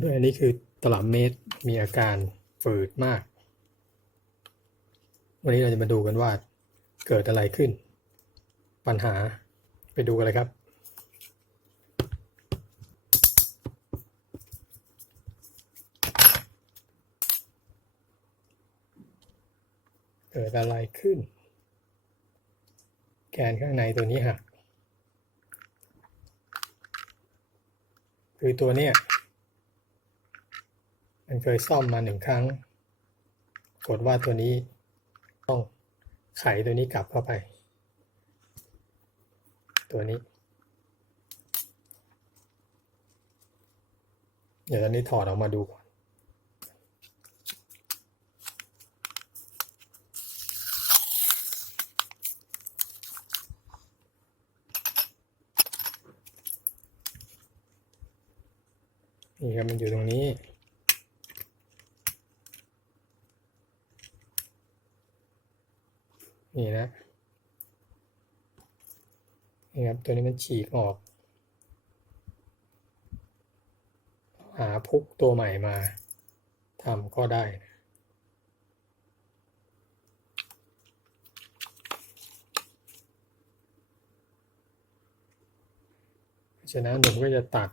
ด้วยอันนี้คือตลับเมตรมีอาการฝืดมาก วันนี้เราจะมาดูกันว่าเกิดอะไรขึ้น ปัญหาไปดูกันเลยครับ เกิดอะไรขึ้น แกนข้างในตัวนี้หักคือตัวเนี้ย เคยซ่อมมาหนึ่งครั้ง กดว่าตัวนี้ต้องไขตัวนี้กลับเข้าไป ตัวนี้ เดี๋ยวตอนนี้ถอดออกมาดูก่อนนี่ครับมันอยู่ตรงนี้ นี่นะนี่ครับตัวนี้มันฉีกออก หาพุกตัวใหม่มาทำก็ได้เพราะฉะนั้นผมก็จะตัด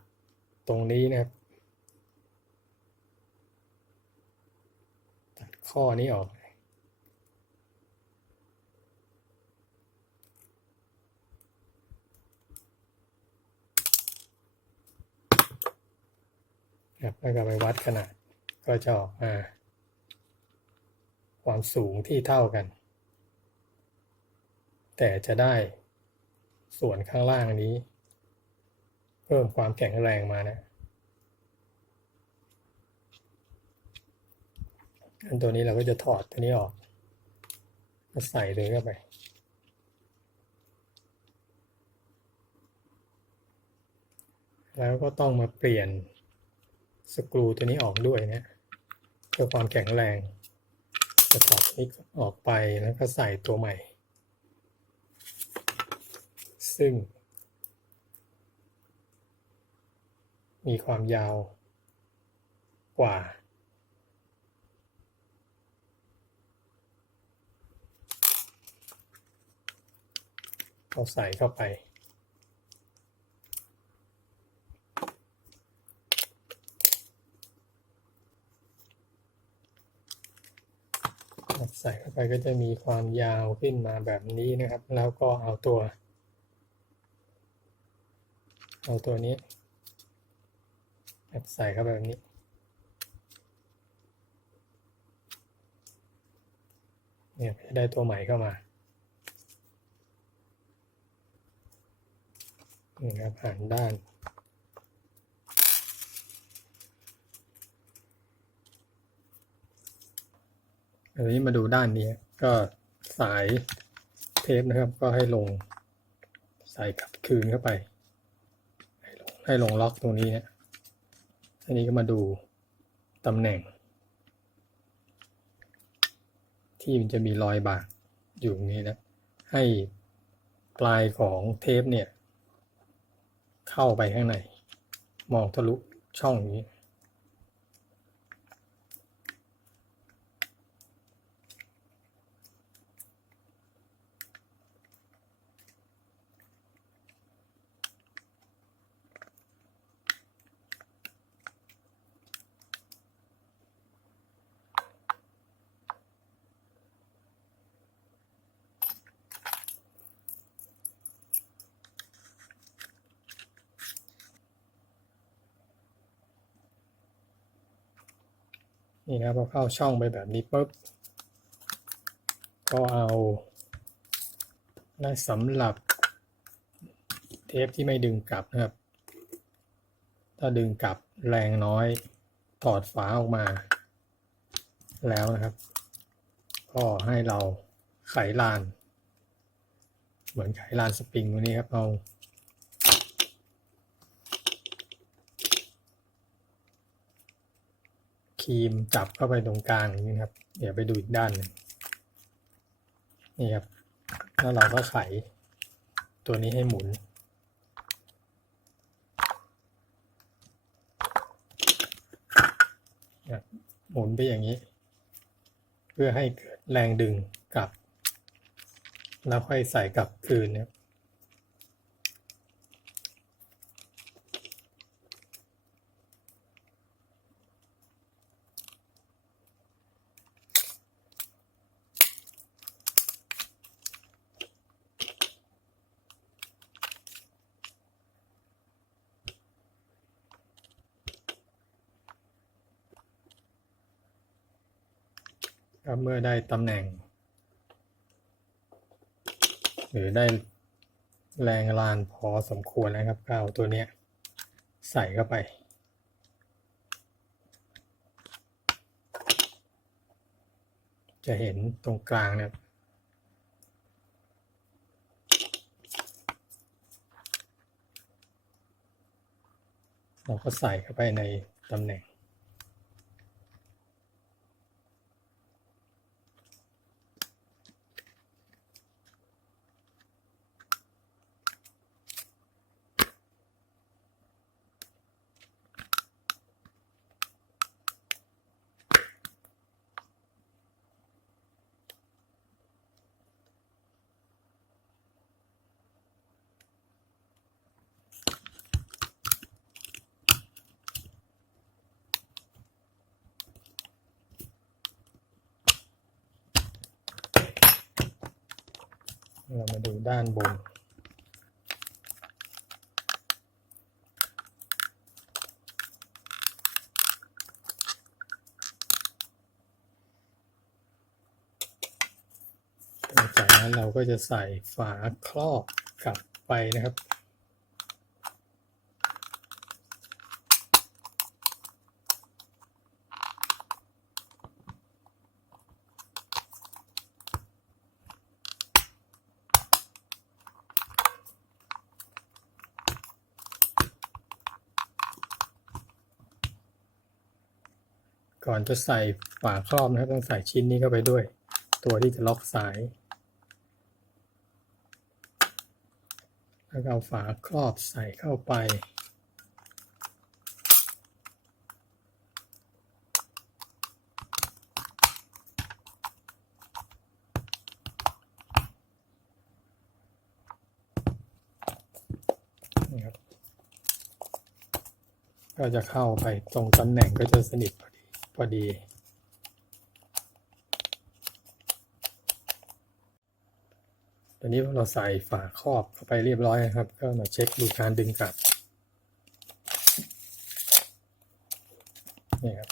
ตรงนี้นะครับ ตัดข้อนี้ออก ครับแล้วก็ไปวัดขนาดก็จะออกมา ความสูงที่เท่ากัน แต่จะได้ส่วนข้างล่างนี้ เพิ่มความแข็งแรงมานะอันตัวนี้เราก็จะถอดตัวนี้ออกมาใส่ตัวนี้เข้าไป แล้วก็ต้องมาเปลี่ยน สกรูตัวนี้ออกด้วยนะเพื่อความแข็งแรงจะถอดนี้ออกไปแล้วก็ใส่ตัวใหม่ ซึ่ง มีความยาวกว่าเอาใส่เข้าไป ใส่เข้าไปก็จะมีความยาวขึ้นมาแบบนี้นะครับ แล้วก็เอาตัว เอาตัวนี้ใส่เข้าไปแบบนี้เนี่ยจะได้ตัวใหม่เข้ามานี่ครับหันด้าน อันนี้มาดูด้านนี้ก็สายเทปนะครับ ก็ให้ลงใส่กลับคืนเข้าไป ให้ลงให้ลงล็อกตรงนี้เนี่ยอันนี้ก็มาดูตำแหน่ง ที่มันจะมีรอยบากอยู่ตรงนี้นะ ให้ปลายของเทปเนี่ย เข้าไปข้างใน มองทะลุช่องนี้ นี่นะครับพอเข้าช่องไปแบบนี้ปุ๊บก็เอาและสำหรับเทปที่ไม่ดึงกลับนะครับ ถ้าดึงกลับแรงน้อยถอดฝาออกมา แล้วนะครับ ก็ให้เราไขลาน เหมือนไขลานสปริงตัวนี้ครับ เอา ครีมจับเข้าไปตรงกลางอย่างนี้ครับ เดี๋ยวไปดูอีกด้านหนึ่งนี่ครับ แล้วเราก็ไขตัวนี้ให้หมุน หมุนไปอย่างนี้ เพื่อให้เกิดแรงดึงกลับ แล้วค่อยใส่กลับคืนนะครับ ครับเมื่อได้ตำแหน่ง หรือได้แรงลานพอสมควรแล้วครับก็เอาตัวเนี้ยใส่เข้าไป จะเห็นตรงกลางนะครับเราก็ใส่เข้าไปในตำแหน่ง เรามาดูด้านบน จากนั้นเราก็จะใส่ฝาครอบกลับไปนะครับ ก่อนจะใส่ฝาครอบนะครับต้องใส่ชิ้นนี้เข้าไปด้วย ตัวที่จะล็อกสาย แล้วเอาฝาครอบใส่เข้าไป ก็จะเข้าไปตรงตำแหน่งก็จะสนิทพ อดีพอดี ตอนนี้เราใส่ฝาครอบเข้าไปเรียบร้อยนะครับ ก็มาเช็คดูการดึงกลับ นี่ครับ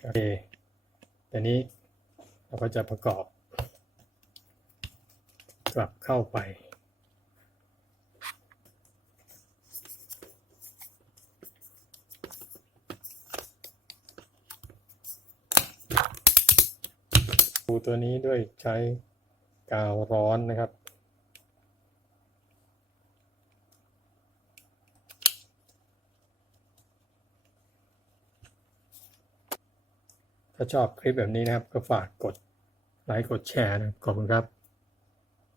โอเคตอนนี้เราก็จะประกอบ กลับเข้าไป ดู ตัวนี้ด้วยใช้กาวร้อนนะครับ ถ้าชอบคลิปแบบนี้นะครับ ก็ฝากกดไลค์กดแชร์นะขอบคุณครับ